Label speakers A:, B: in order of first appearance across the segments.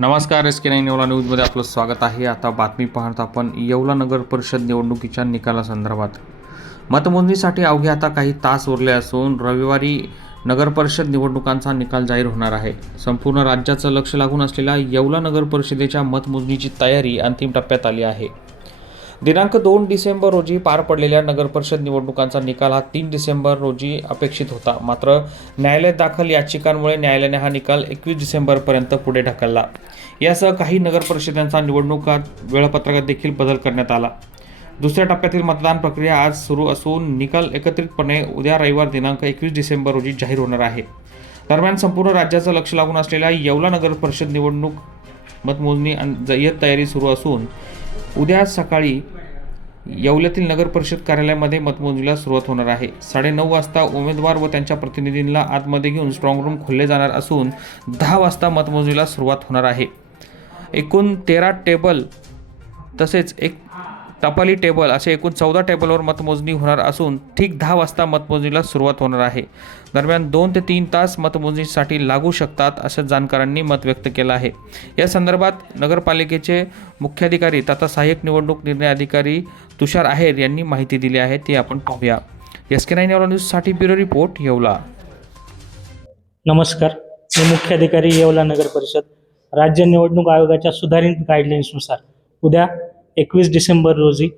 A: नमस्कार S K nine Yeola न्यूजमध्ये आपलं स्वागत आहे. आता बातमी पाहत आपण येवला नगर परिषद निवडणुकीच्या निकालासंदर्भात. मतमोजणीसाठी अवघे आता काही तास उरले असून रविवारी नगर परिषद निवडणुकांचा निकाल जाहीर होणार आहे. संपूर्ण राज्याचं लक्ष लागून असलेल्या येवला नगर परिषदेच्या मतमोजणीची तयारी अंतिम टप्प्यात आली आहे. दिनांक दोन डिसेंबर रोजी पार पडलेल्या नगरपरिषद निवडणुकांचा निकाल हा तीन डिसेंबर रोजी अपेक्षित होता. मात्र न्यायालयात दाखल याचिकांमुळे न्यायालयाने हा निकाल एकवीस डिसेंबरपर्यंत पुढे ढकलला. यासह काही नगरपरिषदांचा निवडणुकात वेळापत्रकात देखील बदल करण्यात आला. दुसऱ्या टप्प्यातील मतदान प्रक्रिया आज सुरू असून निकाल एकत्रितपणे उद्या रविवार दिनांक एकवीस डिसेंबर रोजी जाहीर होणार आहे. दरम्यान संपूर्ण राज्याचं लक्ष लागून असलेल्या येवला नगर परिषद निवडणूक मतमोजणी जय्यत तयारी सुरू असून उद्या सकाळी येवल्यातील नगर परिषद कार्यालयामध्ये मतमोजणीला सुरुवात होणार आहे. साडेनऊ वाजता उमेदवार व त्यांच्या प्रतिनिधींना आतमध्ये घेऊन स्ट्रॉंग रूम खोलले जाणार असून दहा वाजता मतमोजणीला सुरुवात होणार आहे. एकूण तेरा टेबल तसेच एक टपाली टेबल असे एकूण चौदा टेबलवर मतमोजणी होणार असून ठीक दहा वाजता मतमोजणीला सुरुवात होणार आहे. दरम्यान दोन ते तीन तास मतमोजणीसाठी लागू शकतात असं जाणकारांनी मत व्यक्त केलं आहे. या संदर्भात नगरपालिकेचे मुख्याधिकारी तथा सहाय्यक निवडणूक निर्णय अधिकारी तुषार आहेर यांनी माहिती दिली आहे. ती आपण पाहूया. एस के नाईन न्यूजसाठी ब्युरो रिपोर्ट येवला.
B: नमस्कार. मी मुख्य अधिकारी येवला नगर परिषद. राज्य निवडणूक आयोगाच्या सुधारित गाईडलाईन्सनुसार उद्या एकवीस डिसेंबर रोजी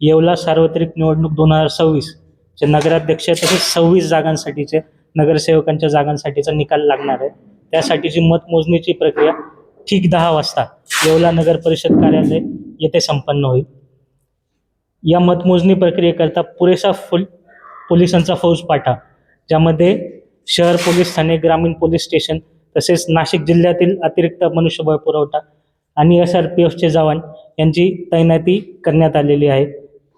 B: येवला सार्वत्रिक निवडणूक दोन हजार सव्वीस जे नगराध्यक्ष तसेच सव्वीस जागांसाठीचे नगरसेवकांच्या जागांसाठीचा निकाल लागणार आहे. त्यासाठीची मतमोजणीची प्रक्रिया ठीक दहा वाजता येवला नगर परिषद कार्यालय येथे संपन्न होईल. या मतमोजणी प्रक्रियेकरता पुरेसा फुल पोलिसांचा फौज पाठा ज्यामध्ये शहर पोलीस ठाणे ग्रामीण पोलीस स्टेशन तसेच नाशिक जिल्ह्यातील अतिरिक्त मनुष्यबळ पुरवठा आणि एस आर पी एफचे जवान यांची तैनाती करण्यात आलेली आहे.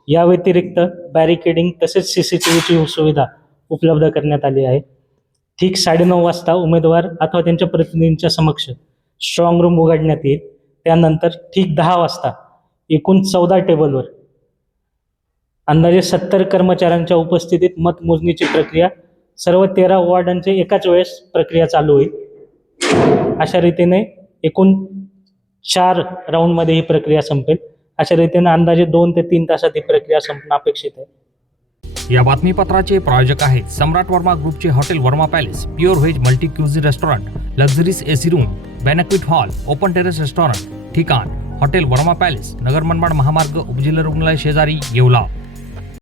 B: या व्यतिरिक्त बॅरिकेडिंग तसेच सी सी टी व्हीची सुविधा उपलब्ध करण्यात आली आहे. ठीक साडेनऊ वाजता उमेदवार अथवा त्यांच्या प्रतिनिधींच्या समक्ष स्ट्रॉंग रूम उघडण्यात येईल. त्यानंतर ठीक दहा वाजता एकूण चौदा टेबलवर अंदाजे सत्तर कर्मचाऱ्यांच्या उपस्थितीत मतमोजणीची प्रक्रिया सर्व तेरा वॉर्डांचे एकाच वेळेस प्रक्रिया चालू होईल. अशा रीतीने एकूण चार राऊंडमध्ये ही प्रक्रिया संपेल. अशा रीतीने अंदाजे दोन ते तीन तासात ही प्रक्रिया संपणं अपेक्षित आहे.
A: या बातमीपत्राचे प्रायोजक आहेत सम्राट वर्मा ग्रुपचे hotel Verma palace pure veg multi cuisine restaurant luxuries AC room banquet hall open terrace restaurant ठिकाण हॉटेल वर्मा पॅलेस नगर मनमाड महामार्ग उपजिल्हा रुग्णालय शेजारी येवला.